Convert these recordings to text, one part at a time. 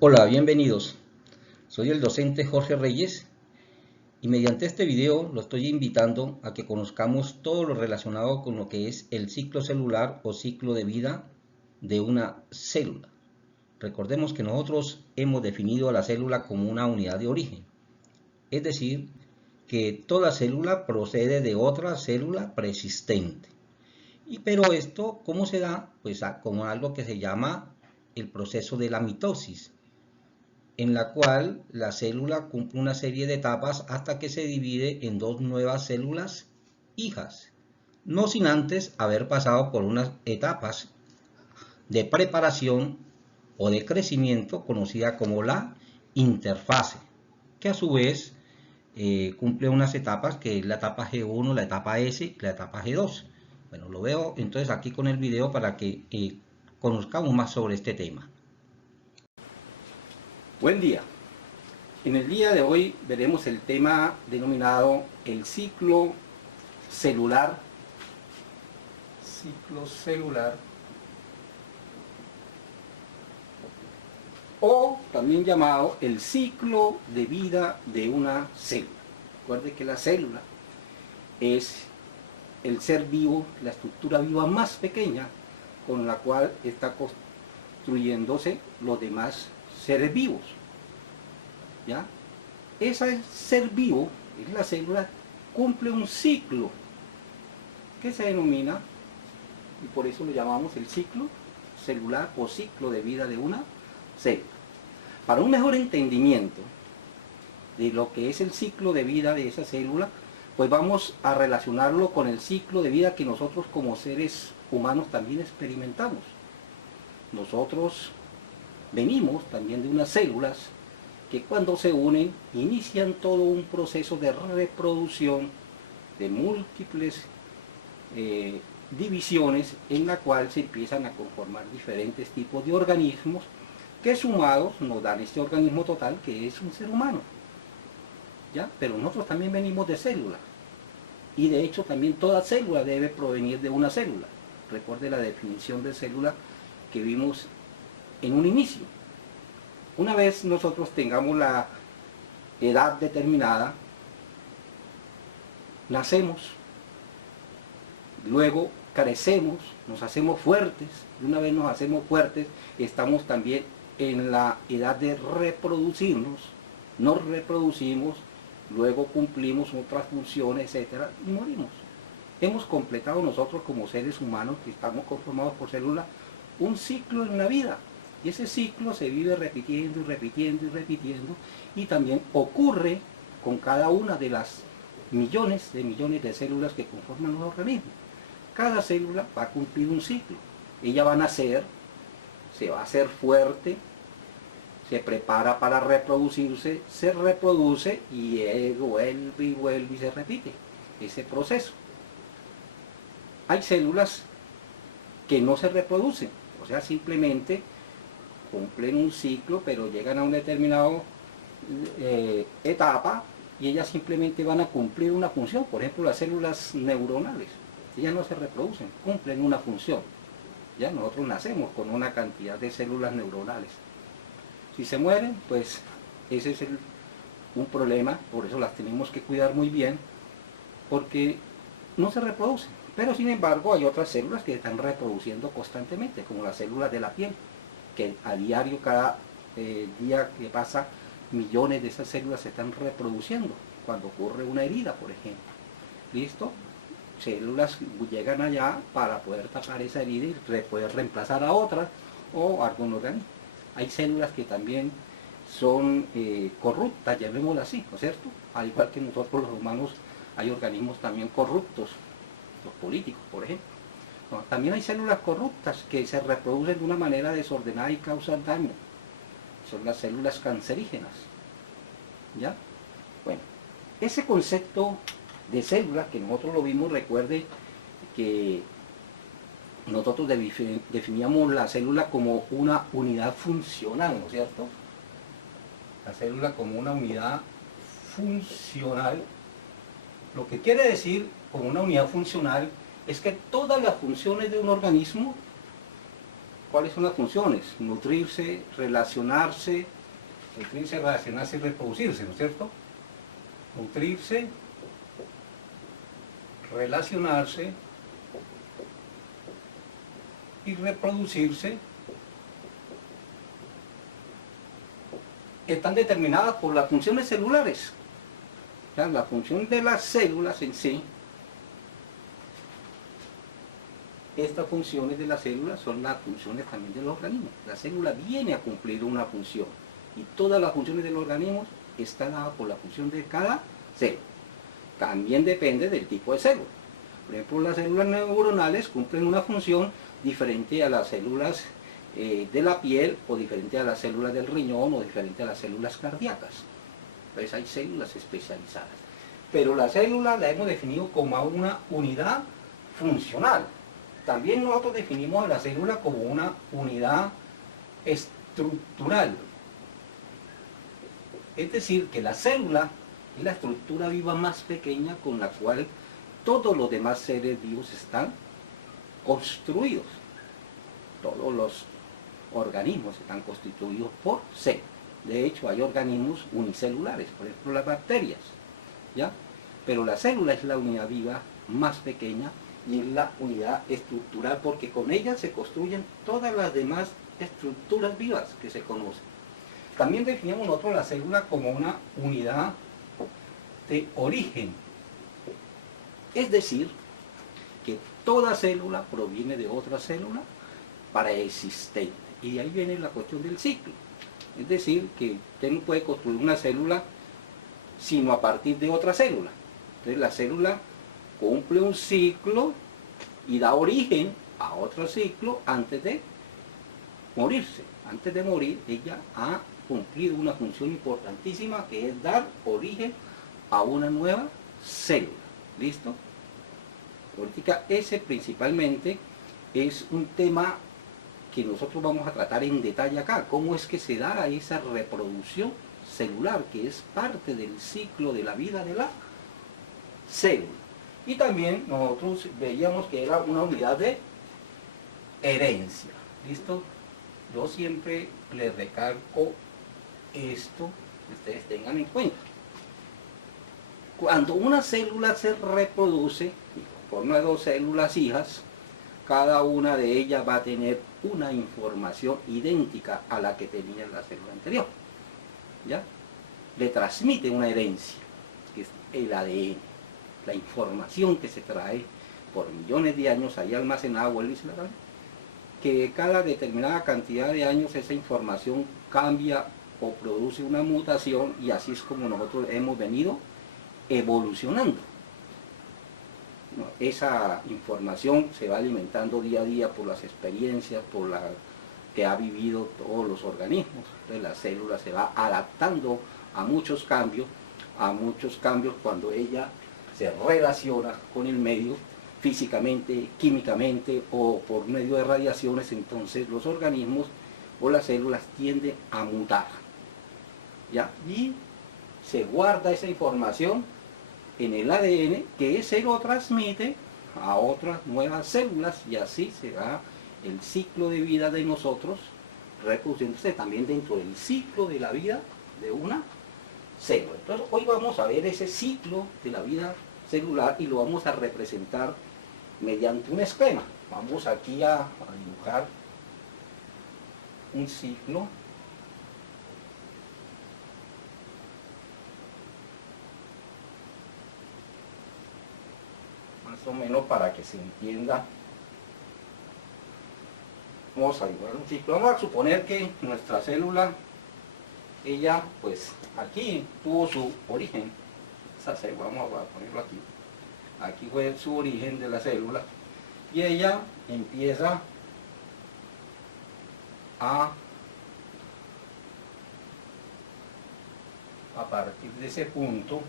Hola, bienvenidos. Soy el docente Jorge Reyes y mediante este video lo estoy invitando a que conozcamos todo lo relacionado con lo que es el ciclo celular o ciclo de vida de una célula. Recordemos que nosotros hemos definido a la célula como una unidad de origen, es decir, que toda célula procede de otra célula preexistente. Pero esto, ¿cómo se da? Pues como algo que se llama el proceso de la mitosis, en la cual la célula cumple una serie de etapas hasta que se divide en dos nuevas células hijas, no sin antes haber pasado por unas etapas de preparación o de crecimiento conocida como la interfase, que a su vez cumple unas etapas que es la etapa G1, la etapa S y la etapa G2. Bueno, lo veo entonces aquí con el video para que conozcamos más sobre este tema. Buen día. En el día de hoy veremos el tema denominado el ciclo celular. Ciclo celular. O también llamado el ciclo de vida de una célula. Recuerde que la célula es el ser vivo, la estructura viva más pequeña con la cual está construyéndose los demás seres vivos. ¿Ya? Ese ser vivo, es la célula, cumple un ciclo que se denomina, y por eso lo llamamos el ciclo celular o ciclo de vida de una célula. Para un mejor entendimiento de lo que es el ciclo de vida de esa célula, pues vamos a relacionarlo con el ciclo de vida que nosotros como seres humanos también experimentamos. Nosotros venimos también de unas células que cuando se unen inician todo un proceso de reproducción de múltiples divisiones en la cual se empiezan a conformar diferentes tipos de organismos que sumados nos dan este organismo total que es un ser humano. ¿Ya? Pero nosotros también venimos de células y de hecho también toda célula debe provenir de una célula. Recuerde la definición de célula que vimos en un inicio. Una vez nosotros tengamos la edad determinada, nacemos, luego crecemos, nos hacemos fuertes, y una vez nos hacemos fuertes, estamos también en la edad de reproducirnos, nos reproducimos, luego cumplimos otras funciones, etcétera, y morimos. Hemos completado nosotros como seres humanos, que estamos conformados por células, un ciclo en la vida. Y ese ciclo se vive repitiendo y repitiendo y repitiendo, y también ocurre con cada una de las millones de células que conforman un organismo. Cada célula va a cumplir un ciclo. Ella va a nacer, se va a hacer fuerte, se prepara para reproducirse, se reproduce y vuelve y vuelve y se repite ese proceso. Hay células que no se reproducen, o sea, simplemente cumplen un ciclo, pero llegan a una determinada etapa y ellas simplemente van a cumplir una función. Por ejemplo, las células neuronales, ellas no se reproducen, cumplen una función. Ya nosotros nacemos con una cantidad de células neuronales. Si se mueren, pues ese es un problema, por eso las tenemos que cuidar muy bien, porque no se reproducen. Pero sin embargo hay otras células que están reproduciendo constantemente, como las células de la piel, que a diario, cada día que pasa, millones de esas células se están reproduciendo cuando ocurre una herida, por ejemplo. ¿Listo? Células llegan allá para poder tapar esa herida y poder reemplazar a otras o algún organismo. Hay células que también son corruptas, llamémoslas así, ¿no es cierto? Al igual que nosotros los humanos, hay organismos también corruptos, los políticos, por ejemplo. No, también hay células corruptas que se reproducen de una manera desordenada y causan daño. Son las células cancerígenas. ¿Ya? Bueno, ese concepto de célula que nosotros lo vimos, recuerde que nosotros definíamos la célula como una unidad funcional, ¿no es cierto? La célula como una unidad funcional. Lo que quiere decir como una unidad funcional es que todas las funciones de un organismo ¿Cuáles son las funciones? Nutrirse, relacionarse y reproducirse, ¿no es cierto? Nutrirse, relacionarse y reproducirse están determinadas por las funciones celulares. O sea, la función de las células en sí, estas funciones de las células son las funciones también del organismo. La célula viene a cumplir una función y todas las funciones del organismo están dadas por la función de cada célula. También depende del tipo de célula. Por ejemplo, las células neuronales cumplen una función diferente a las células de la piel, o diferente a las células del riñón, o diferente a las células cardíacas. Entonces hay células especializadas. Pero la célula la hemos definido como una unidad funcional. También nosotros definimos a la célula como una unidad estructural. Es decir, que la célula es la estructura viva más pequeña con la cual todos los demás seres vivos están construidos. Todos los organismos están constituidos por células. De hecho, hay organismos unicelulares, por ejemplo las bacterias, ¿ya? Pero la célula es la unidad viva más pequeña y es la unidad estructural, porque con ella se construyen todas las demás estructuras vivas que se conocen. También definimos nosotros la célula como una unidad de origen. Es decir, que toda célula proviene de otra célula preexistente. Y de ahí viene la cuestión del ciclo. Es decir, que usted no puede construir una célula sino a partir de otra célula. Entonces la célula cumple un ciclo y da origen a otro ciclo antes de morirse. Antes de morir, ella ha cumplido una función importantísima, que es dar origen a una nueva célula. ¿Listo? Ahorita ese principalmente es un tema que nosotros vamos a tratar en detalle acá. ¿Cómo es que se da esa reproducción celular, que es parte del ciclo de la vida de la célula? Y también nosotros veíamos que era una unidad de herencia. ¿Listo? Yo siempre les recalco esto, que ustedes tengan en cuenta. Cuando una célula se reproduce, forma dos células hijas, cada una de ellas va a tener una información idéntica a la que tenía la célula anterior. ¿Ya? Le transmite una herencia, que es el ADN, la información que se trae por millones de años ahí almacenada, vuelve y se la trae, que cada determinada cantidad de años esa información cambia o produce una mutación, y así es como nosotros hemos venido evolucionando. Esa información se va alimentando día a día por las experiencias, por la que ha vivido todos los organismos. Entonces la célula se va adaptando a muchos cambios cuando ella se relaciona con el medio físicamente, químicamente o por medio de radiaciones. Entonces los organismos o las células tienden a mutar, ¿ya? Y se guarda esa información en el ADN, que se lo transmite a otras nuevas células, y así se va el ciclo de vida de nosotros reproduciéndose también dentro del ciclo de la vida de una célula. Entonces hoy vamos a ver ese ciclo de la vida celular y lo vamos a representar mediante un esquema. Vamos aquí a dibujar un ciclo . Más o menos para que se entienda. Vamos a dibujar un ciclo. Vamos a suponer que nuestra célula, ella pues aquí tuvo su origen. Vamos a ponerlo aquí. Aquí fue su origen de la célula. Y ella empieza a partir de ese punto,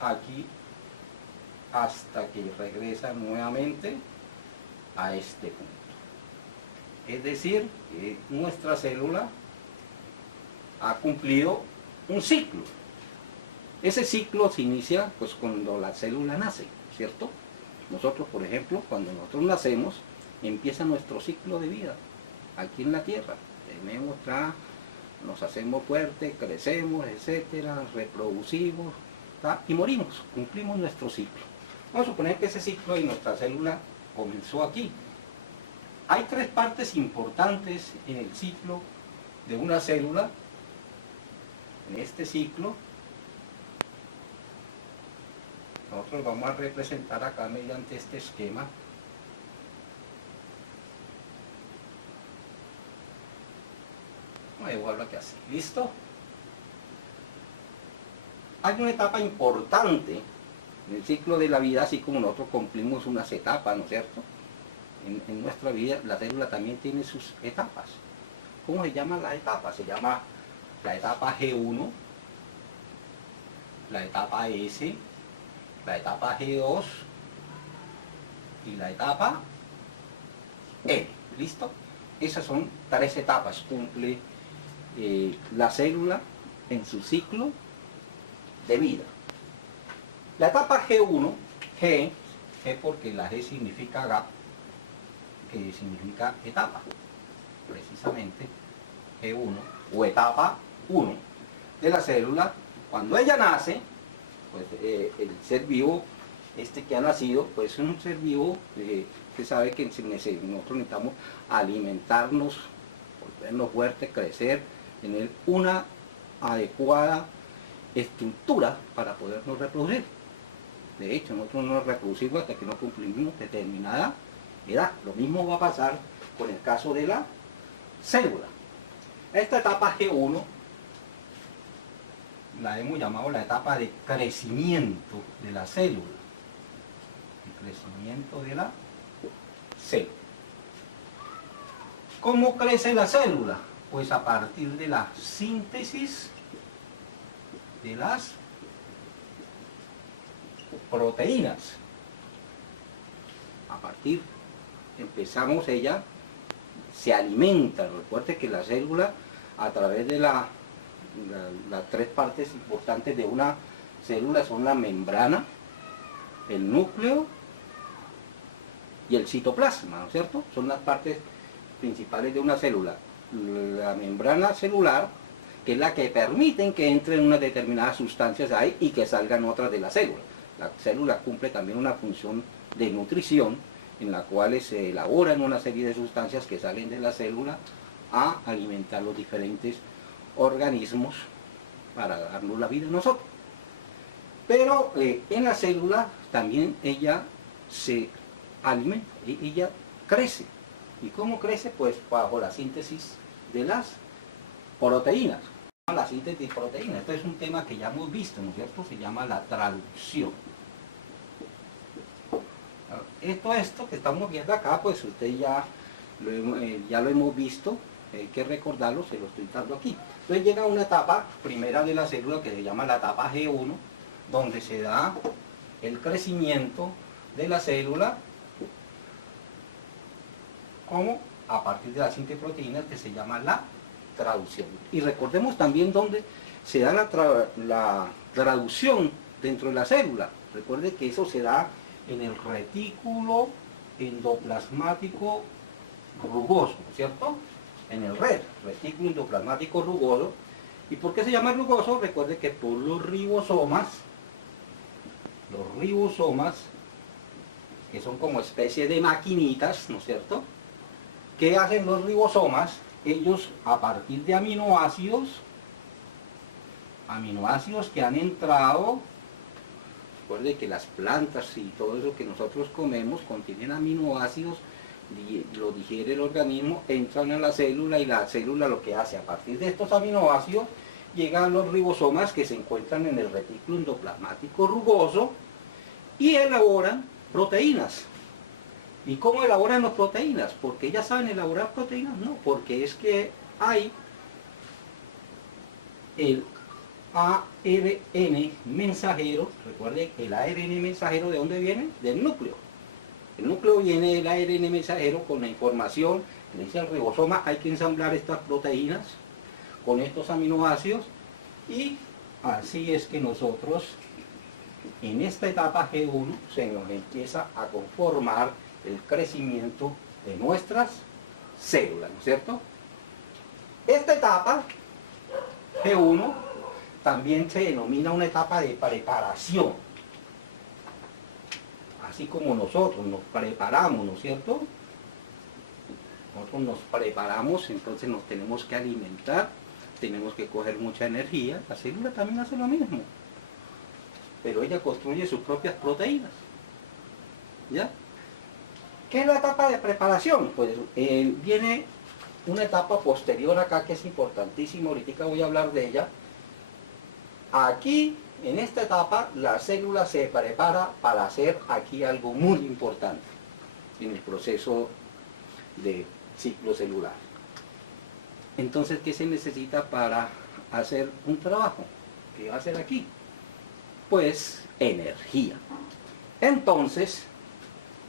aquí, hasta que regresa nuevamente a este punto. Es decir, que nuestra célula ha cumplido un ciclo. Ese ciclo se inicia pues cuando la célula nace, ¿cierto? Nosotros, por ejemplo, cuando nosotros nacemos, empieza nuestro ciclo de vida aquí en la Tierra. Tenemos nos hacemos fuertes, crecemos, etcétera, reproducimos, ¿tá? Y morimos, cumplimos nuestro ciclo. Vamos a suponer que ese ciclo de nuestra célula comenzó aquí. Hay tres partes importantes en el ciclo de una célula. En este ciclo, nosotros vamos a representar acá mediante este esquema. Igual lo que hace. ¿Listo? Hay una etapa importante en el ciclo de la vida, así como nosotros cumplimos unas etapas, ¿no es cierto? En nuestra vida la célula también tiene sus etapas. ¿Cómo se llaman las etapas? Se llama la etapa G1, la etapa S, la etapa G2 y la etapa N. ¿Listo? Esas son tres etapas. Cumple la célula en su ciclo de vida. La etapa G1, G porque la G significa gap, que significa etapa, precisamente G1 o etapa 1 de la célula. Cuando ella nace, pues el ser vivo, que ha nacido, pues es un ser vivo que sabe que nosotros necesitamos alimentarnos, volvernos fuertes, crecer, tener una adecuada estructura para podernos reproducir. De hecho, nosotros no nos reproducimos hasta que no cumplimos determinada edad. Lo mismo va a pasar con el caso de la célula. Esta etapa G1 la hemos llamado la etapa de crecimiento de la célula. El crecimiento de la célula. ¿Cómo crece la célula? Pues a partir de la síntesis de las proteínas. A partir, empezamos, ella se alimenta. Recuerde que la célula, a través de las tres partes importantes de una célula son la membrana, el núcleo y el citoplasma, ¿no es cierto? Son las partes principales de una célula. La membrana celular, que es la que permiten que entren unas determinadas sustancias ahí y que salgan otras de la célula. La célula cumple también una función de nutrición, en la cual se elaboran una serie de sustancias que salen de la célula a alimentar los diferentes organismos para darnos la vida a nosotros. Pero en la célula también ella se alimenta, ella crece. ¿Y cómo crece? Pues bajo la síntesis de las proteínas. La síntesis de proteínas, esto es un tema que ya hemos visto, ¿no es cierto? Se llama la traducción. Esto que estamos viendo acá, pues usted ya lo hemos visto, hay que recordarlo, se lo estoy dando aquí. Entonces llega una etapa primera de la célula que se llama la etapa G1, donde se da el crecimiento de la célula, como a partir de la síntesis de proteínas, que se llama la traducción. Y recordemos también dónde se da la traducción dentro de la célula. Recuerde que eso se da en el retículo endoplasmático rugoso, ¿cierto? En el retículo endoplasmático rugoso. ¿Y por qué se llama rugoso? Recuerde que por los ribosomas, que son como especie de maquinitas, ¿no es cierto? ¿Qué hacen los ribosomas? Ellos, a partir de aminoácidos que han entrado, recuerde que las plantas y todo eso que nosotros comemos contienen aminoácidos, lo digiere el organismo, entran a la célula y la célula lo que hace, a partir de estos aminoácidos, llegan los ribosomas que se encuentran en el retículo endoplasmático rugoso y elaboran proteínas. ¿Y cómo elaboran las proteínas? ¿Porque ellas saben elaborar proteínas? No, porque es que hay el ARN mensajero. Recuerden, el ARN mensajero, ¿de dónde viene? Del núcleo. El núcleo viene del ARN mensajero con la información que le dice al ribosoma: hay que ensamblar estas proteínas con estos aminoácidos, y así es que nosotros en esta etapa G1 se nos empieza a conformar el crecimiento de nuestras células, ¿no es cierto? Esta etapa G1 también se denomina una etapa de preparación. Así como nosotros nos preparamos, ¿no es cierto? Nosotros nos preparamos, entonces nos tenemos que alimentar, tenemos que coger mucha energía. La célula también hace lo mismo, pero ella construye sus propias proteínas. ¿Ya? ¿Qué es la etapa de preparación? Pues viene una etapa posterior acá que es importantísima, ahorita voy a hablar de ella. Aquí, en esta etapa, la célula se prepara para hacer aquí algo muy importante en el proceso de ciclo celular. Entonces, ¿qué se necesita para hacer un trabajo? ¿Qué va a hacer aquí? Pues energía. Entonces,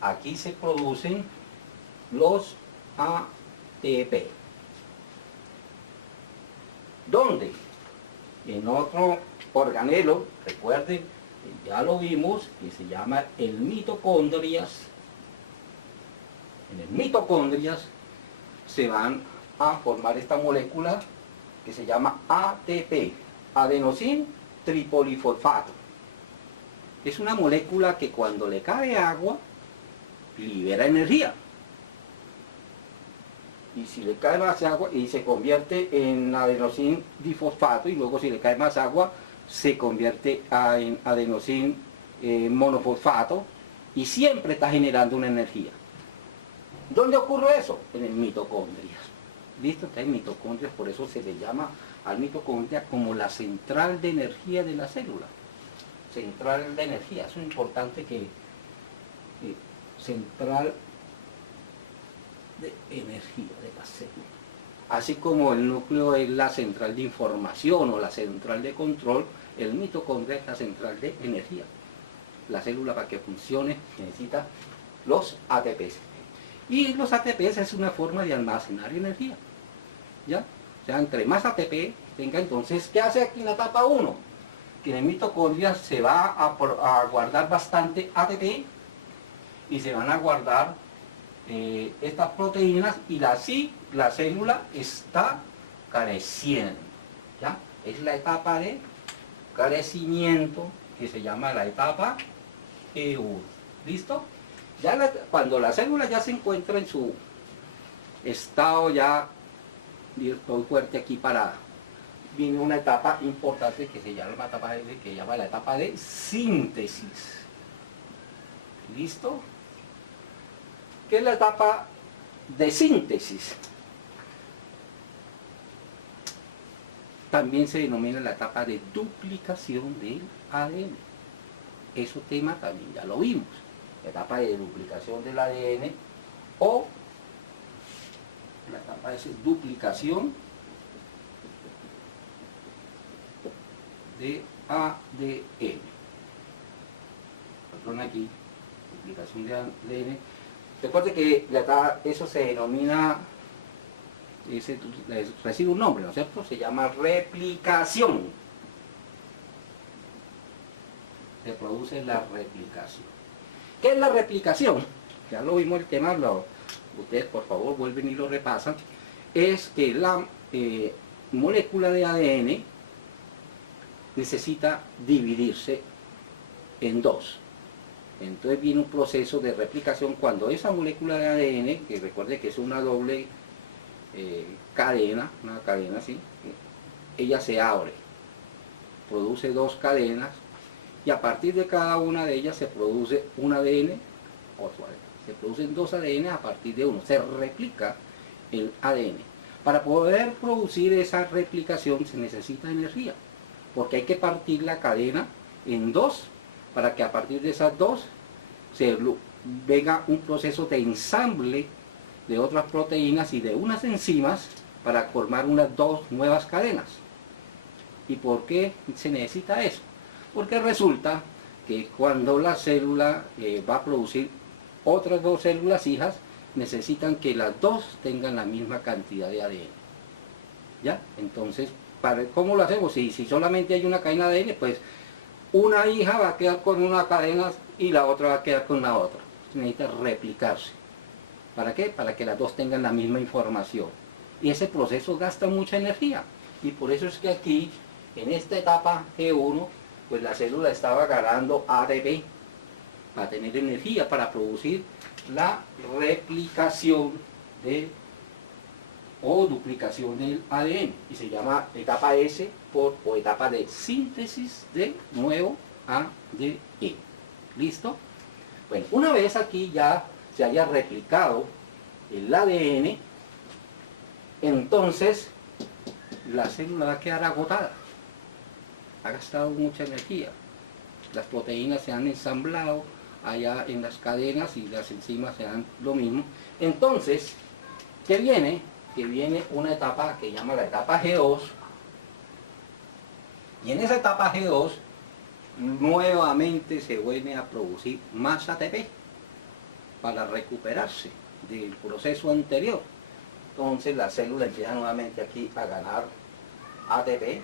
aquí se producen los ATP. ¿Dónde? En otro organelo, recuerden, ya lo vimos, que se llama el mitocondrias. En el mitocondrias se van a formar esta molécula que se llama ATP, adenosín tripolifosfato. Es una molécula que cuando le cae agua, libera energía. Y si le cae más agua, y se convierte en adenosín difosfato, y luego si le cae más agua, se convierte en adenosín monofosfato, y siempre está generando una energía. ¿Dónde ocurre eso? En el mitocondrias. ¿Listo? Está en mitocondrias, por eso se le llama al mitocondria como la central de energía de la célula. Central de energía, eso es importante que central de energía de la célula. Así como el núcleo es la central de información o la central de control, el mitocondria es la central de energía. La célula, para que funcione, necesita los ATPs. Y los ATPs es una forma de almacenar energía. ¿Ya? O sea, entre más ATP tenga, entonces, ¿qué hace aquí en la etapa 1? Que en el mitocondria se va a guardar bastante ATP y se van a guardar estas proteínas, y así la célula está creciendo. ¿Ya? Es la etapa de crecimiento que se llama la etapa E1. ¿Listo? Ya cuando la célula ya se encuentra en su estado ya, estoy fuerte aquí viene una etapa importante que se llama la etapa de síntesis. ¿Listo? ¿Qué es la etapa de síntesis? También se denomina la etapa de duplicación del ADN. Ese tema también ya lo vimos. La etapa de duplicación del ADN o la etapa de duplicación de ADN. Perdón, aquí, duplicación de ADN. Recuerde que eso se denomina, recibe un nombre, ¿no es cierto? Se llama replicación. Se produce la replicación. ¿Qué es la replicación? Ya lo vimos el tema, ustedes por favor vuelven y lo repasan. Es que la molécula de ADN necesita dividirse en dos. Entonces viene un proceso de replicación cuando esa molécula de ADN, que recuerde que es una doble cadena, una cadena así, ella se abre, produce dos cadenas, y a partir de cada una de ellas se produce un ADN, se producen dos ADN a partir de uno, se replica el ADN. Para poder producir esa replicación se necesita energía, porque hay que partir la cadena en dos, para que a partir de esas dos se venga un proceso de ensamble de otras proteínas y de unas enzimas para formar unas dos nuevas cadenas. ¿Y por qué se necesita eso? Porque resulta que cuando la célula va a producir otras dos células hijas, necesitan que las dos tengan la misma cantidad de ADN. ¿Ya? Entonces, ¿cómo lo hacemos? Si solamente hay una cadena de ADN, pues una hija va a quedar con una cadena y la otra va a quedar con la otra. Necesita replicarse. ¿Para qué? Para que las dos tengan la misma información. Y ese proceso gasta mucha energía. Y por eso es que aquí, en esta etapa G1, pues la célula estaba ganando ADP para tener energía, para producir la replicación o duplicación del ADN. Y se llama etapa S o etapa de síntesis de nuevo ADN. ¿Listo? Bueno, una vez aquí ya se haya replicado el ADN, entonces la célula va a quedar agotada. Ha gastado mucha energía. Las proteínas se han ensamblado allá en las cadenas y las enzimas se dan lo mismo. Entonces, ¿qué viene? Que viene una etapa que llama la etapa G2. Y en esa etapa G2 nuevamente se vuelve a producir más ATP para recuperarse del proceso anterior. Entonces la célula empieza nuevamente aquí a ganar ATP.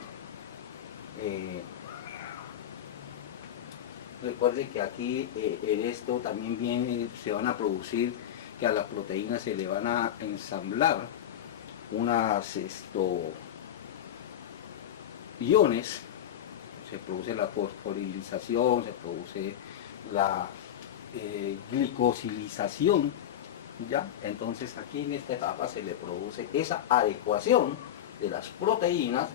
Recuerde que aquí en esto también se van a producir, que a las proteínas se le van a ensamblar unas iones. Se produce la fosforilización, se produce la glicosilización, ¿ya? Entonces aquí en esta etapa se le produce esa adecuación de las proteínas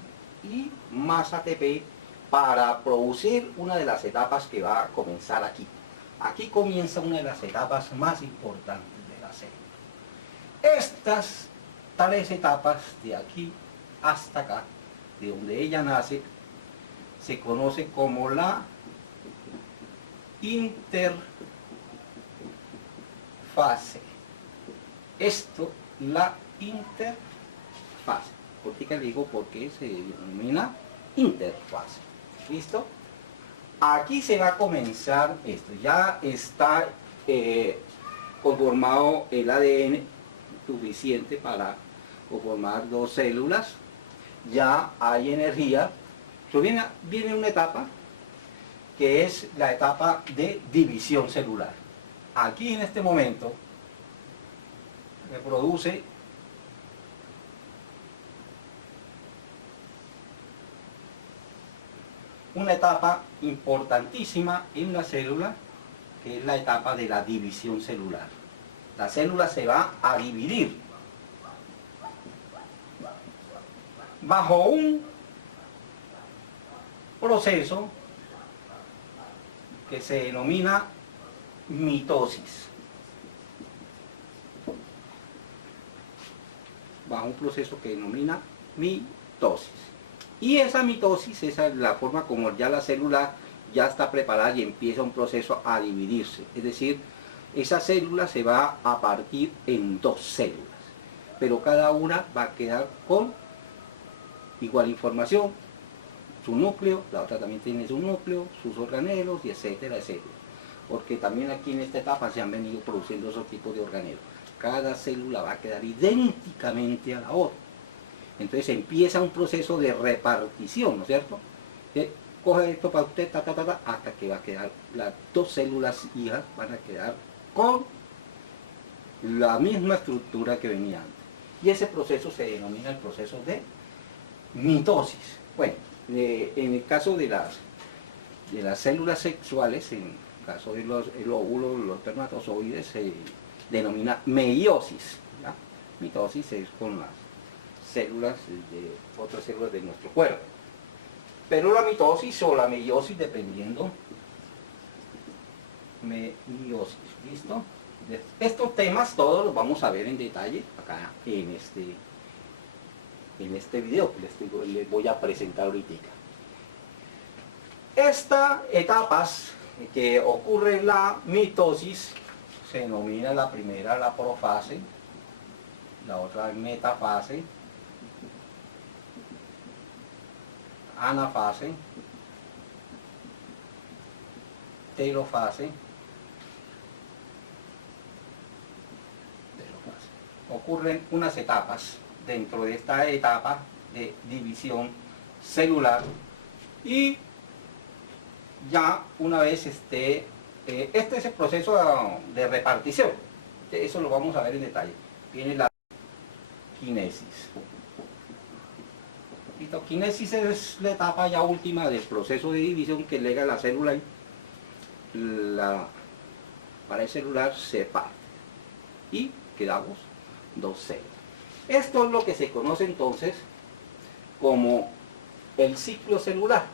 y más ATP para producir una de las etapas que va a comenzar aquí. Aquí comienza una de las etapas más importantes de la célula. Estas tales etapas de aquí hasta acá, de donde ella nace, se conoce como la interfase. Esto, la interfase. ¿Por qué le digo? Porque se denomina interfase. ¿Listo? Aquí se va a comenzar esto. Ya está conformado el ADN suficiente para conformar dos células. Ya hay energía. Viene una etapa que es la etapa de división celular. Aquí en este momento se produce una etapa importantísima en la célula, que es la etapa de la división celular. La célula se va a dividir bajo un proceso que se denomina mitosis. Bajo un proceso que denomina mitosis. Y esa mitosis, esa es la forma como ya la célula ya está preparada y empieza un proceso a dividirse. Es decir, esa célula se va a partir en dos células, pero cada una va a quedar con igual información, su núcleo, la otra también tiene su núcleo, sus organelos, y etcétera, etcétera. Porque también aquí en esta etapa se han venido produciendo esos tipos de organelos. Cada célula va a quedar idénticamente a la otra. Entonces empieza un proceso de repartición, ¿no es cierto? Coge esto para usted, hasta que va a quedar, las dos células hijas van a quedar con la misma estructura que venía antes. Y ese proceso se denomina el proceso de mitosis. Bueno, en el caso de las células sexuales, en el caso de los óvulos, los espermatozoides, se denomina meiosis, ¿ya? Mitosis es con las células de otras células de nuestro cuerpo. Pero la mitosis o la meiosis, dependiendo, meiosis, ¿listo? Estos temas todos los vamos a ver en detalle acá en este video que les voy a presentar ahorita. Estas etapas que ocurre en la mitosis se denomina la primera la profase, la otra metafase, anafase, telofase. Ocurren unas etapas dentro de esta etapa de división celular y ya una vez este es el proceso de repartición. Eso lo vamos a ver en detalle. Viene la quinesis. Quinoquinesis es la etapa ya última del proceso de división que lega la célula y la pared celular se parte y quedamos dos células. Esto es lo que se conoce entonces como el ciclo celular.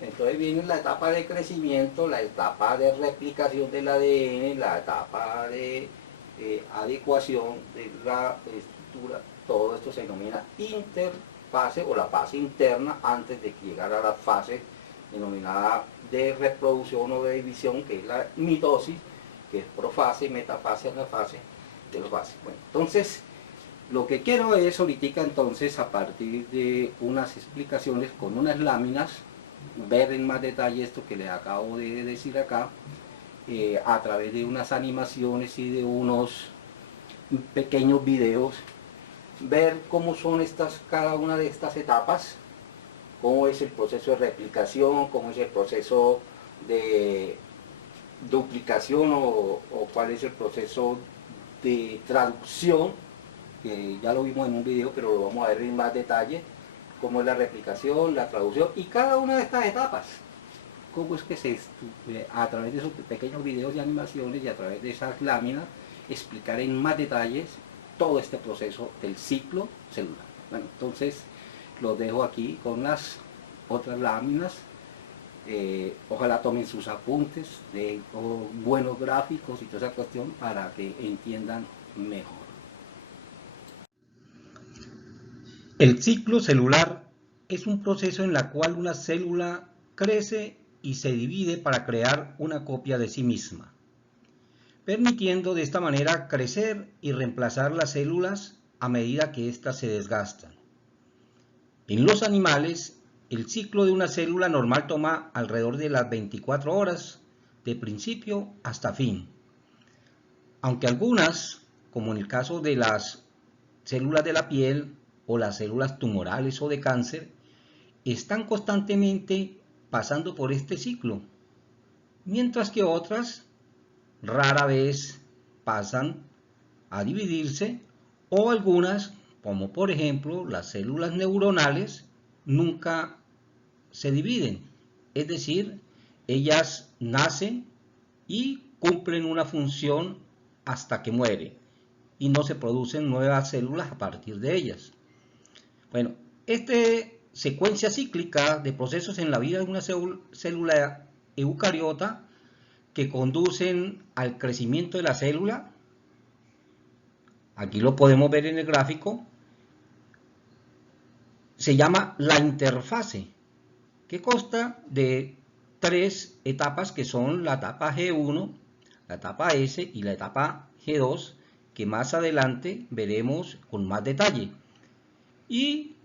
Entonces viene la etapa de crecimiento, la etapa de replicación del ADN, la etapa de adecuación de la estructura. Todo esto se denomina interfase o la fase interna antes de llegar a la fase denominada de reproducción o de división, que es la mitosis, que es profase, metafase, anafase, telofase. Bueno, entonces lo que quiero es ahorita entonces, a partir de unas explicaciones con unas láminas, ver en más detalle esto que les acabo de decir acá, a través de unas animaciones y de unos pequeños videos, ver cómo son cada una de estas etapas, cómo es el proceso de replicación, cómo es el proceso de duplicación o cuál es el proceso de traducción, que ya lo vimos en un video, pero lo vamos a ver en más detalle, cómo es la replicación, la traducción y cada una de estas etapas. Cómo es que a través de esos pequeños videos y animaciones y a través de esas láminas, explicar en más detalles todo este proceso del ciclo celular. Bueno, entonces los dejo aquí con las otras láminas. Ojalá tomen sus apuntes de buenos gráficos y toda esa cuestión para que entiendan mejor. El ciclo celular es un proceso en el cual una célula crece y se divide para crear una copia de sí misma, permitiendo de esta manera crecer y reemplazar las células a medida que éstas se desgastan. En los animales, el ciclo de una célula normal toma alrededor de las 24 horas, de principio hasta fin. Aunque algunas, como en el caso de las células de la piel o las células tumorales o de cáncer, están constantemente pasando por este ciclo, mientras que otras rara vez pasan a dividirse, o algunas, como por ejemplo las células neuronales, nunca se dividen, es decir, ellas nacen y cumplen una función hasta que mueren y no se producen nuevas células a partir de ellas. Bueno, esta secuencia cíclica de procesos en la vida de una célula eucariota que conducen al crecimiento de la célula, aquí lo podemos ver en el gráfico, se llama la interfase, que consta de tres etapas que son la etapa G1, la etapa S y la etapa G2, que más adelante veremos con más detalle. Y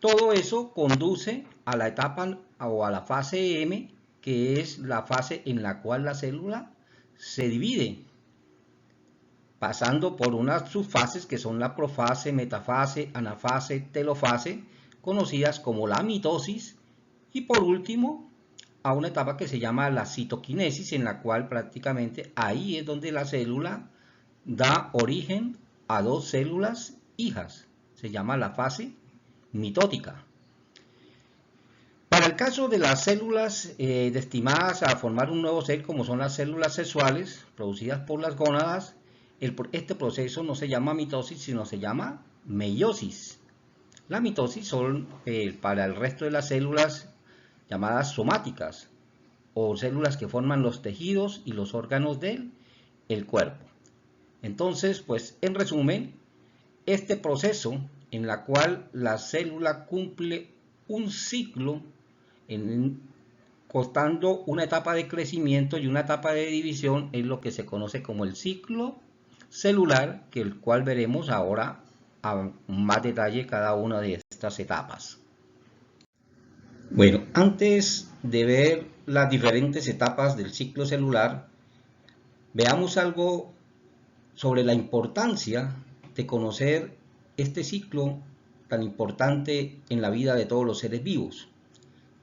todo eso conduce a la etapa o a la fase M, que es la fase en la cual la célula se divide, pasando por unas subfases que son la profase, metafase, anafase, telofase, conocidas como la mitosis, y por último a una etapa que se llama la citoquinesis, en la cual prácticamente ahí es donde la célula da origen a dos células hijas, se llama la fase mitótica. Para el caso de las células destinadas a formar un nuevo ser, como son las células sexuales producidas por las gónadas, este proceso no se llama mitosis, sino se llama meiosis. La mitosis son para el resto de las células llamadas somáticas, o células que forman los tejidos y los órganos del cuerpo. Entonces, pues en resumen, este proceso en la cual la célula cumple un ciclo constando una etapa de crecimiento y una etapa de división, es lo que se conoce como el ciclo celular, que el cual veremos ahora a más detalle cada una de estas etapas. Bueno, antes de ver las diferentes etapas del ciclo celular, veamos algo sobre la importancia de conocer este ciclo tan importante en la vida de todos los seres vivos.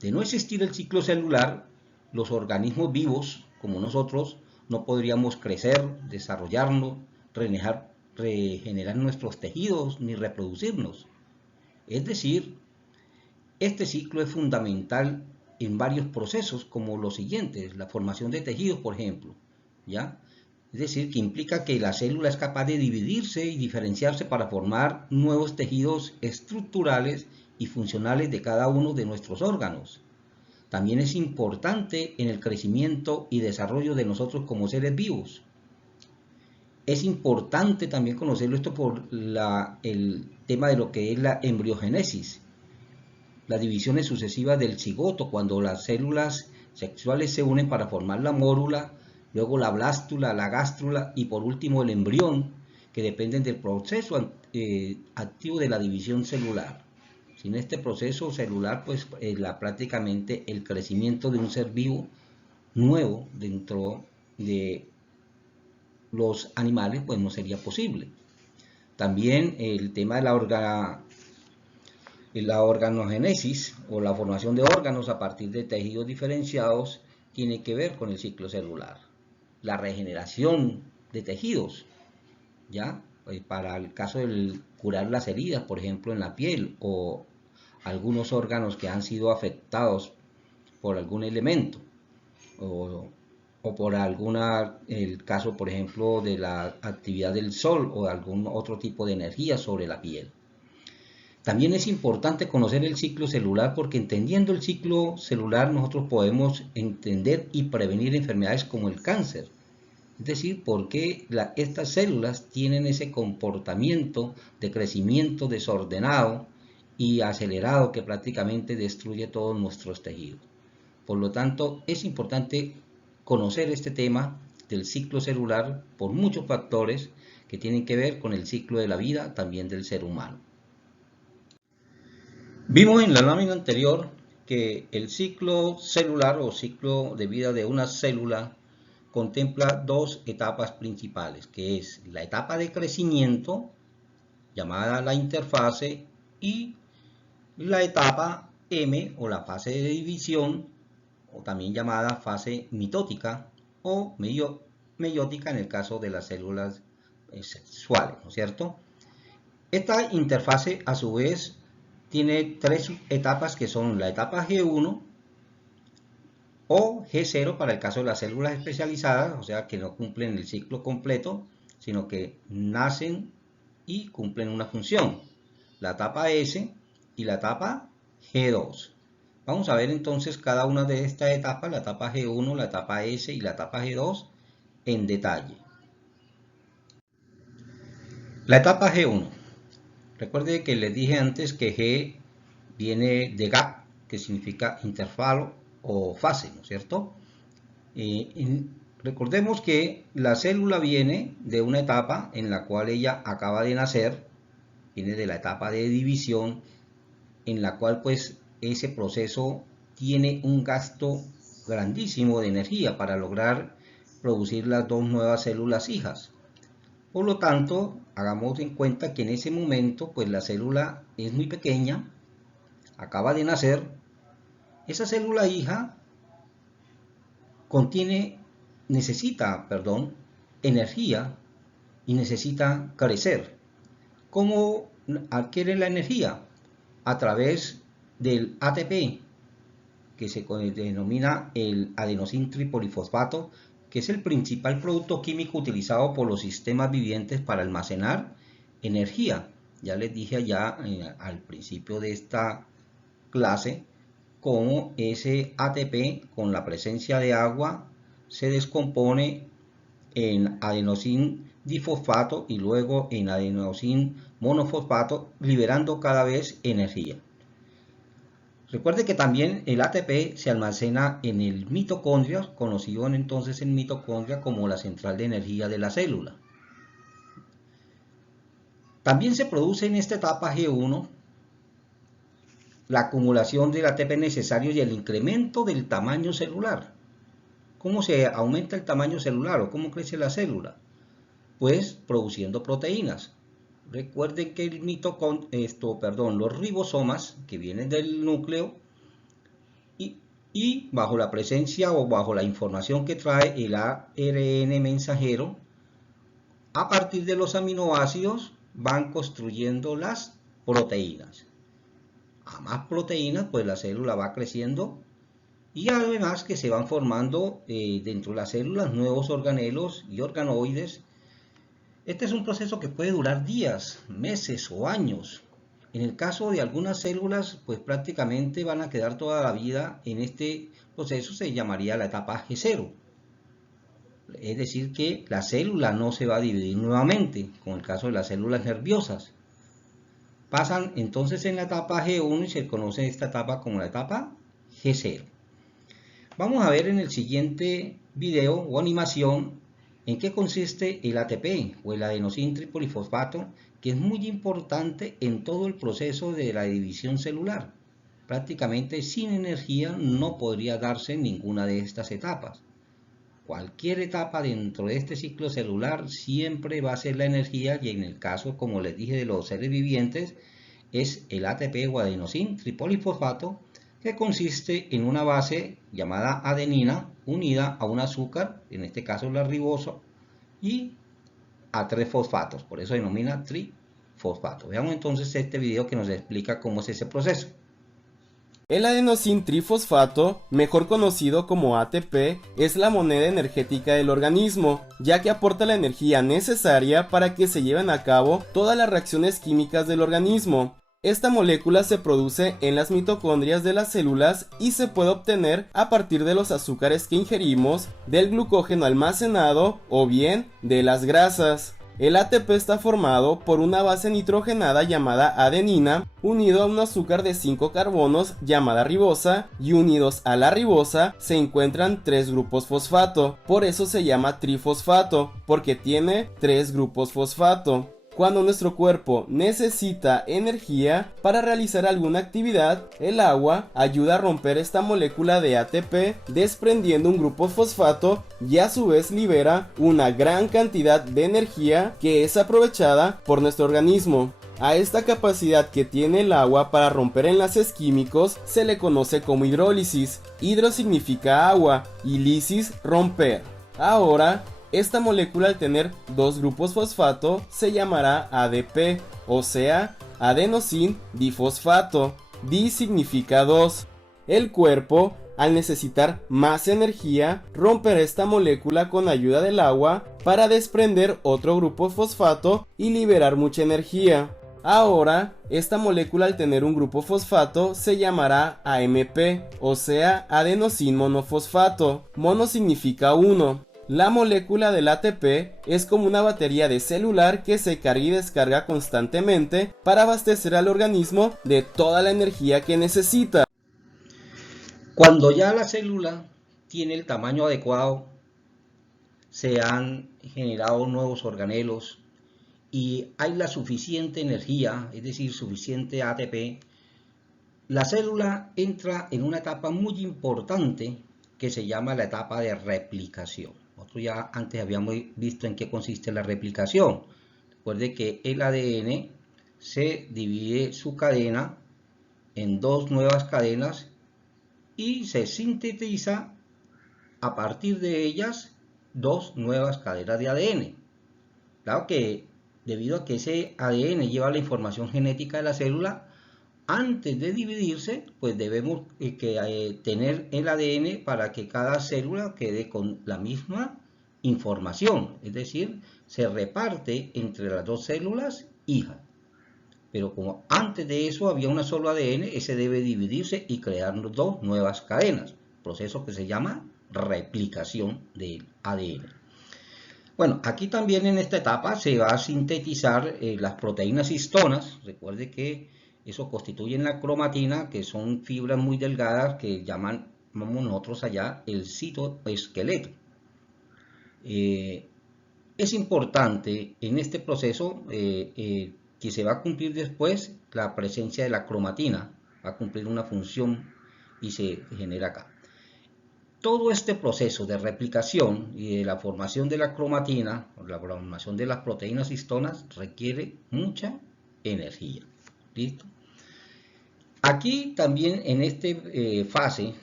De no existir el ciclo celular, los organismos vivos, como nosotros, no podríamos crecer, desarrollarnos, regenerar nuestros tejidos ni reproducirnos. Es decir, este ciclo es fundamental en varios procesos como los siguientes: la formación de tejidos, por ejemplo, ¿ya? Es decir, que implica que la célula es capaz de dividirse y diferenciarse para formar nuevos tejidos estructurales y funcionales de cada uno de nuestros órganos. También es importante en el crecimiento y desarrollo de nosotros como seres vivos. Es importante también conocerlo esto por el tema de lo que es la embriogénesis, las divisiones sucesivas del cigoto, cuando las células sexuales se unen para formar la mórula, luego la blástula, la gástrula y por último el embrión, que dependen del proceso activo de la división celular. Sin este proceso celular, pues prácticamente el crecimiento de un ser vivo nuevo dentro de los animales pues no sería posible. También el tema de la organogénesis o la formación de órganos a partir de tejidos diferenciados tiene que ver con el ciclo celular. La regeneración de tejidos, ¿ya? Para el caso de curar las heridas, por ejemplo, en la piel o algunos órganos que han sido afectados por algún elemento o por el caso, por ejemplo, de la actividad del sol o de algún otro tipo de energía sobre la piel. También es importante conocer el ciclo celular, porque entendiendo el ciclo celular nosotros podemos entender y prevenir enfermedades como el cáncer. Es decir, por qué estas células tienen ese comportamiento de crecimiento desordenado y acelerado que prácticamente destruye todos nuestros tejidos. Por lo tanto, es importante conocer este tema del ciclo celular por muchos factores que tienen que ver con el ciclo de la vida también del ser humano. Vimos en la lámina anterior que el ciclo celular o ciclo de vida de una célula contempla dos etapas principales, que es la etapa de crecimiento, llamada la interfase, y la etapa M o la fase de división, o también llamada fase mitótica o meiótica en el caso de las células sexuales, ¿no es cierto? Esta interfase a su vez tiene tres etapas, que son la etapa G1 o G0 para el caso de las células especializadas, o sea que no cumplen el ciclo completo, sino que nacen y cumplen una función. La etapa S y la etapa G2. Vamos a ver entonces cada una de estas etapas, la etapa G1, la etapa S y la etapa G2 en detalle. La etapa G1. Recuerde que les dije antes que G viene de gap, que significa intervalo o fase, ¿no es cierto? Recordemos que la célula viene de una etapa en la cual ella acaba de nacer, viene de la etapa de división, en la cual pues ese proceso tiene un gasto grandísimo de energía para lograr producir las dos nuevas células hijas. Por lo tanto, hagamos en cuenta que en ese momento pues la célula es muy pequeña, acaba de nacer. Esa célula hija necesita energía y necesita crecer. ¿Cómo adquiere la energía? A través del ATP, que se denomina el adenosín tripolifosfato, que es el principal producto químico utilizado por los sistemas vivientes para almacenar energía. Ya les dije allá al principio de esta clase cómo ese ATP con la presencia de agua se descompone en adenosín difosfato y luego en adenosín monofosfato, liberando cada vez energía. Recuerde que también el ATP se almacena en el mitocondria, conocido entonces en mitocondria como la central de energía de la célula. También se produce en esta etapa G1 la acumulación del ATP necesario y el incremento del tamaño celular. ¿Cómo se aumenta el tamaño celular o cómo crece la célula? Pues produciendo proteínas. Recuerden que los ribosomas que vienen del núcleo y y bajo la presencia o bajo la información que trae el ARN mensajero, a partir de los aminoácidos van construyendo las proteínas. A más proteínas, pues la célula va creciendo y además que se van formando dentro de las células nuevos organelos y organoides. Este es un proceso que puede durar días, meses o años. En el caso de algunas células, pues prácticamente van a quedar toda la vida en este proceso, se llamaría la etapa G0. Es decir, que la célula no se va a dividir nuevamente, como el caso de las células nerviosas. Pasan entonces en la etapa G1 y se conoce esta etapa como la etapa G0. Vamos a ver en el siguiente video o animación en qué consiste el ATP o el adenosín tripolifosfato, que es muy importante en todo el proceso de la división celular. Prácticamente sin energía no podría darse ninguna de estas etapas. Cualquier etapa dentro de este ciclo celular siempre va a ser la energía, y en el caso, como les dije, de los seres vivientes, es el ATP o adenosín tripolifosfato, que consiste en una base llamada adenina unida a un azúcar, en este caso la ribosa, y a 3 fosfatos, por eso denomina trifosfato. Veamos entonces este video que nos explica cómo es ese proceso. El adenosín trifosfato, mejor conocido como ATP, es la moneda energética del organismo, ya que aporta la energía necesaria para que se lleven a cabo todas las reacciones químicas del organismo. Esta molécula se produce en las mitocondrias de las células y se puede obtener a partir de los azúcares que ingerimos, del glucógeno almacenado o bien de las grasas. El ATP está formado por una base nitrogenada llamada adenina, unido a un azúcar de 5 carbonos llamada ribosa, y unidos a la ribosa se encuentran 3 grupos fosfato. Por eso se llama trifosfato, porque tiene 3 grupos fosfato. Cuando nuestro cuerpo necesita energía para realizar alguna actividad, el agua ayuda a romper esta molécula de ATP, desprendiendo un grupo fosfato, y a su vez libera una gran cantidad de energía que es aprovechada por nuestro organismo. A esta capacidad que tiene el agua para romper enlaces químicos se le conoce como hidrólisis. Hidro significa agua y lisis romper. Ahora, esta molécula, al tener 2 grupos fosfato, se llamará ADP, o sea, adenosín difosfato. Di significa 2. El cuerpo, al necesitar más energía, romperá esta molécula con ayuda del agua para desprender otro grupo fosfato y liberar mucha energía. Ahora, esta molécula, al tener un grupo fosfato, se llamará AMP, o sea, adenosín monofosfato. Mono significa 1. La molécula del ATP es como una batería de celular que se carga y descarga constantemente para abastecer al organismo de toda la energía que necesita. Cuando ya la célula tiene el tamaño adecuado, se han generado nuevos organelos y hay la suficiente energía, es decir, suficiente ATP, la célula entra en una etapa muy importante que se llama la etapa de replicación. Nosotros ya antes habíamos visto en qué consiste la replicación. Recuerde que el ADN se divide su cadena en 2 nuevas cadenas y se sintetiza a partir de ellas 2 nuevas cadenas de ADN. Claro que debido a que ese ADN lleva la información genética de la célula, antes de dividirse, pues debemos tener el ADN para que cada célula quede con la misma información, es decir, se reparte entre las 2 células hijas. Pero como antes de eso había un solo ADN, ese debe dividirse y crear 2 nuevas cadenas, proceso que se llama replicación del ADN. Bueno, aquí también en esta etapa se va a sintetizar las proteínas histonas. Recuerde que eso constituye la cromatina, que son fibras muy delgadas que llamamos nosotros allá el citoesqueleto. Es importante en este proceso que se va a cumplir después la presencia de la cromatina, va a cumplir una función y se genera acá. Todo este proceso de replicación y de la formación de la cromatina, la formación de las proteínas histonas, requiere mucha energía. ¿Listo? Aquí también en esta fase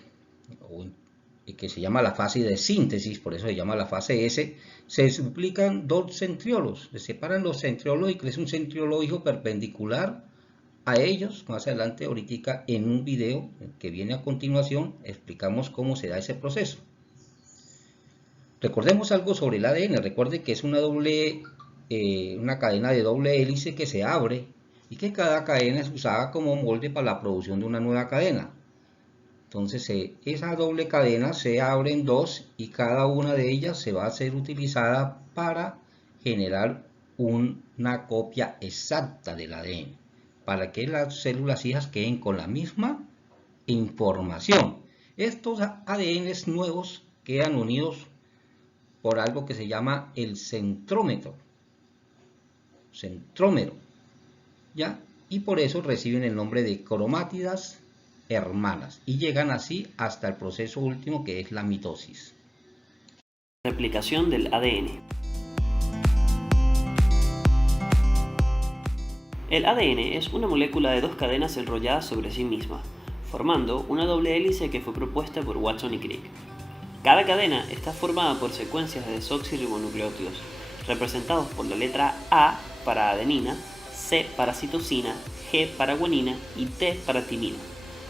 que se llama la fase de síntesis, por eso se llama la fase S, se duplican dos centriolos, se separan los centriolos y crece un centriolo hijo perpendicular a ellos. Más adelante, ahorita en un video que viene a continuación, explicamos cómo se da ese proceso. Recordemos algo sobre el ADN. Recuerde que es una cadena de doble hélice que se abre y que cada cadena es usada como molde para la producción de una nueva cadena. Entonces esa doble cadena se abre en dos y cada una de ellas se va a ser utilizada para generar una copia exacta del ADN, para que las células hijas queden con la misma información. Estos ADNs nuevos quedan unidos por algo que se llama el centrómero, ¿ya? Y por eso reciben el nombre de cromátidas hermanas y llegan así hasta el proceso último, que es la mitosis. Replicación del ADN. El ADN es una molécula de dos cadenas enrolladas sobre sí misma, formando una doble hélice que fue propuesta por Watson y Crick. Cada cadena está formada por secuencias de desoxirribonucleótidos, representados por la letra A para adenina, C para citosina, G para guanina y T para timina.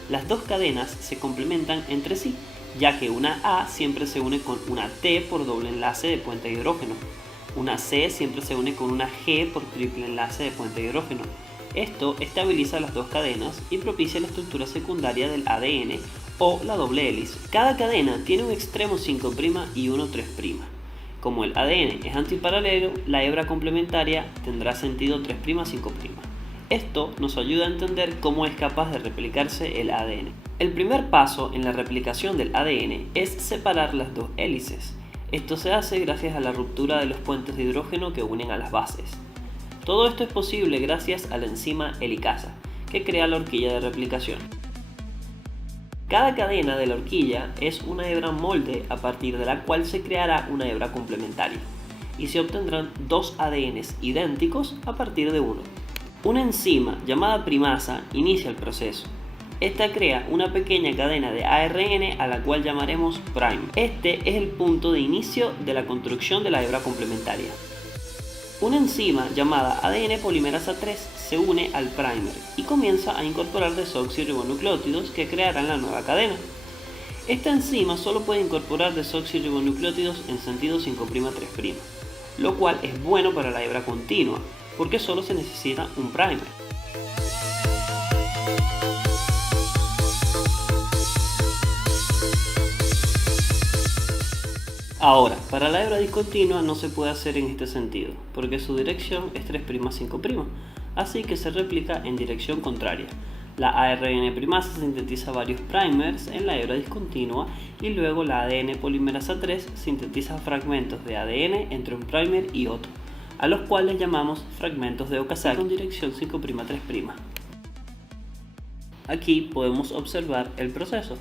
Las dos cadenas se complementan entre sí, ya que una A siempre se une con una T por doble enlace de puente de hidrógeno. Una C siempre se une con una G por triple enlace de puente de hidrógeno. Esto estabiliza las dos cadenas y propicia la estructura secundaria del ADN o la doble hélice. Cada cadena tiene un extremo 5' y uno 3'. Como el ADN es antiparalelo, la hebra complementaria tendrá sentido 3', 5'. Esto nos ayuda a entender cómo es capaz de replicarse el ADN. El primer paso en la replicación del ADN es separar las dos hélices. Esto se hace gracias a la ruptura de los puentes de hidrógeno que unen a las bases. Todo esto es posible gracias a la enzima helicasa, que crea la horquilla de replicación. Cada cadena de la horquilla es una hebra molde a partir de la cual se creará una hebra complementaria, y se obtendrán dos ADNs idénticos a partir de uno. Una enzima llamada primasa inicia el proceso. Esta crea una pequeña cadena de ARN a la cual llamaremos primer. Este es el punto de inicio de la construcción de la hebra complementaria. Una enzima llamada ADN polimerasa 3 se une al primer y comienza a incorporar desoxirribonucleótidos que crearán la nueva cadena. Esta enzima solo puede incorporar desoxirribonucleótidos en sentido 5', 3', lo cual es bueno para la hebra continua, porque solo se necesita un primer. Ahora, para la hebra discontinua no se puede hacer en este sentido, porque su dirección es 3', 5', así que se replica en dirección contraria. La ARN primasa sintetiza varios primers en la hebra discontinua y luego la ADN polimerasa 3 sintetiza fragmentos de ADN entre un primer y otro, a los cuales llamamos fragmentos de Okazaki con dirección 5', 3'. Aquí podemos observar el proceso.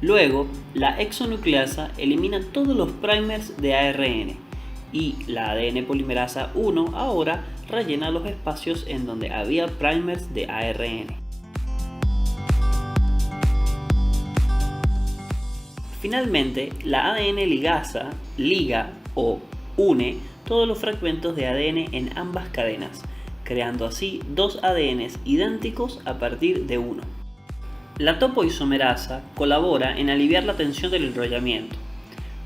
Luego, la exonucleasa elimina todos los primers de ARN y la ADN polimerasa 1 ahora rellena los espacios en donde había primers de ARN. Finalmente, la ADN ligasa liga o une todos los fragmentos de ADN en ambas cadenas, creando así dos ADNs idénticos a partir de uno. La topoisomerasa colabora en aliviar la tensión del enrollamiento.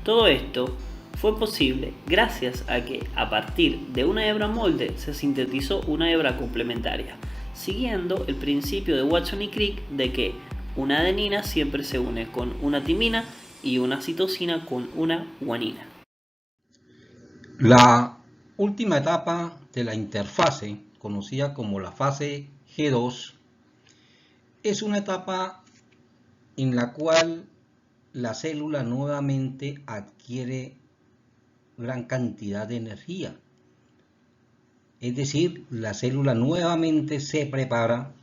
Todo esto fue posible gracias a que a partir de una hebra molde se sintetizó una hebra complementaria, siguiendo el principio de Watson y Crick de que una adenina siempre se une con una timina y una citosina con una guanina. La última etapa de la interfase conocida como la fase G2, es una etapa en la cual la célula nuevamente adquiere gran cantidad de energía. Es decir, la célula nuevamente se prepara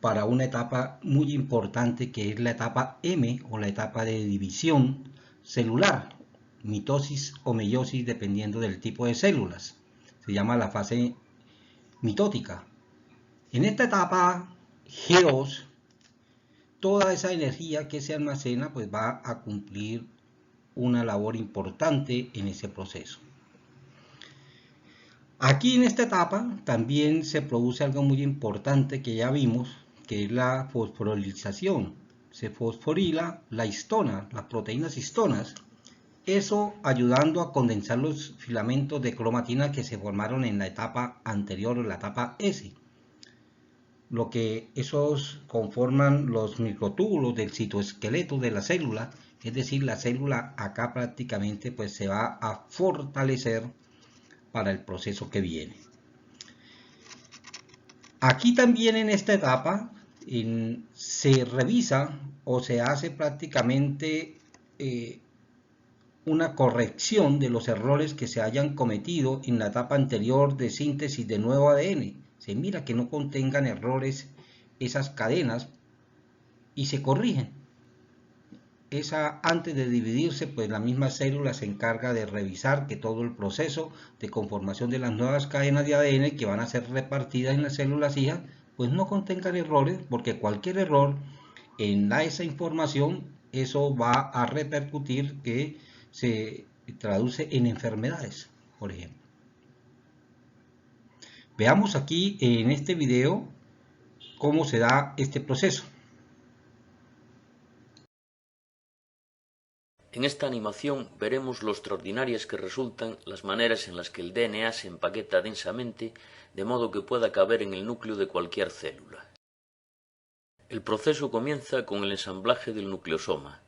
para una etapa muy importante que es la etapa M o la etapa de división celular, mitosis o meiosis dependiendo del tipo de células. Se llama la fase mitótica. En esta etapa G2, toda esa energía que se almacena pues va a cumplir una labor importante en ese proceso. Aquí en esta etapa también se produce algo muy importante que ya vimos, que es la fosforilización. Se fosforila la histona, las proteínas histonas, eso ayudando a condensar los filamentos de cromatina que se formaron en la etapa anterior, la etapa S. Lo que esos conforman los microtúbulos del citoesqueleto de la célula, es decir, la célula acá prácticamente pues se va a fortalecer para el proceso que viene. Aquí también en esta etapa se revisa o se hace prácticamente una corrección de los errores que se hayan cometido en la etapa anterior de síntesis de nuevo ADN. Se mira que no contengan errores esas cadenas y se corrigen. Antes de dividirse, pues la misma célula se encarga de revisar que todo el proceso de conformación de las nuevas cadenas de ADN que van a ser repartidas en las células hijas, pues no contengan errores, porque cualquier error en esa información, eso va a repercutir que se traduce en enfermedades, por ejemplo. Veamos aquí en este video cómo se da este proceso. En esta animación veremos lo extraordinarias que resultan las maneras en las que el DNA se empaqueta densamente de modo que pueda caber en el núcleo de cualquier célula. El proceso comienza con el ensamblaje del nucleosoma,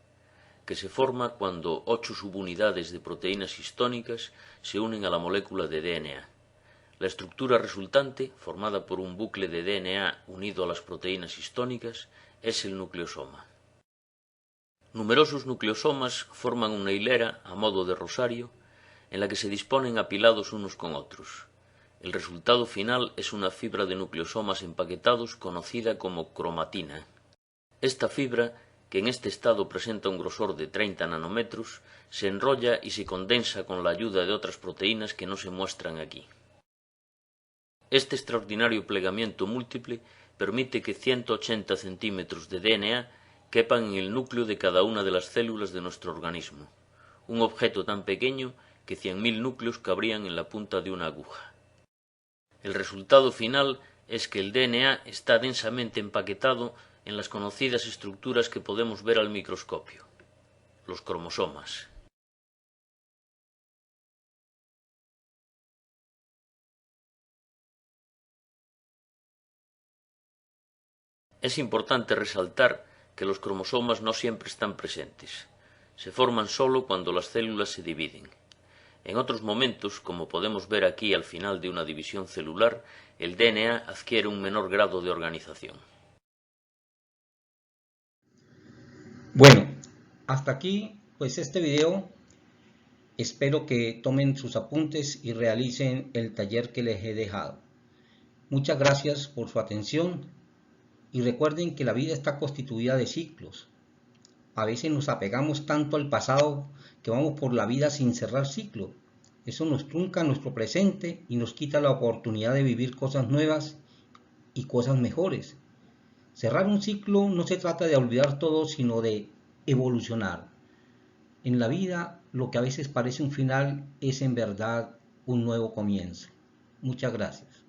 que se forma cuando 8 subunidades de proteínas histónicas se unen a la molécula de DNA. La estructura resultante, formada por un bucle de DNA unido a las proteínas histónicas, es el nucleosoma. Numerosos nucleosomas forman una hilera, a modo de rosario, en la que se disponen apilados unos con otros. El resultado final es una fibra de nucleosomas empaquetados conocida como cromatina. Esta fibra, que en este estado presenta un grosor de 30 nanómetros, se enrolla y se condensa con la ayuda de otras proteínas que no se muestran aquí. Este extraordinario plegamiento múltiple permite que 180 centímetros de DNA quepan en el núcleo de cada una de las células de nuestro organismo, un objeto tan pequeño que 100.000 núcleos cabrían en la punta de una aguja. El resultado final es que el DNA está densamente empaquetado en las conocidas estructuras que podemos ver al microscopio, los cromosomas. Es importante resaltar que los cromosomas no siempre están presentes. Se forman solo cuando las células se dividen. En otros momentos, como podemos ver aquí al final de una división celular, el DNA adquiere un menor grado de organización. Bueno, hasta aquí pues este video. Espero que tomen sus apuntes y realicen el taller que les he dejado. Muchas gracias por su atención y recuerden que la vida está constituida de ciclos. A veces nos apegamos tanto al pasado que vamos por la vida sin cerrar ciclo. Eso nos trunca nuestro presente y nos quita la oportunidad de vivir cosas nuevas y cosas mejores. Cerrar un ciclo no se trata de olvidar todo, sino de evolucionar. En la vida, lo que a veces parece un final es en verdad un nuevo comienzo. Muchas gracias.